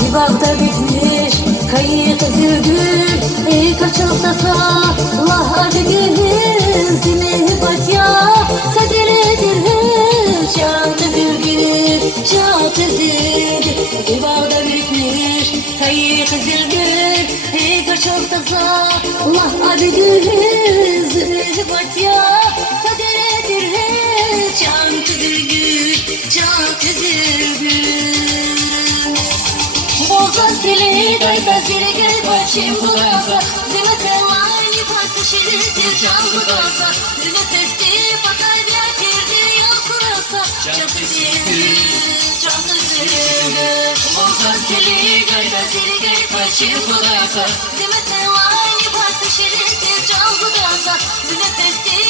Zibavda bitmiş kayık zülgül, kaç haftasa Allah adigil zimi batya sadeledir şant zülgül şant zülgül. Zibavda bitmiş kayık zülgül, kaç haftasa Allah adigil zimi batya sadeledir şant zülgül şant zülgül. Bozaz dili dayda zili gel başım bulasa, zile telani pası şirindir can bulasa, zile testi patay diye girdi yol kurasa, çantı zildi. Bozaz dili dayda zili gel başım bulasa, zile telani pası şirindir can bulasa, zile testi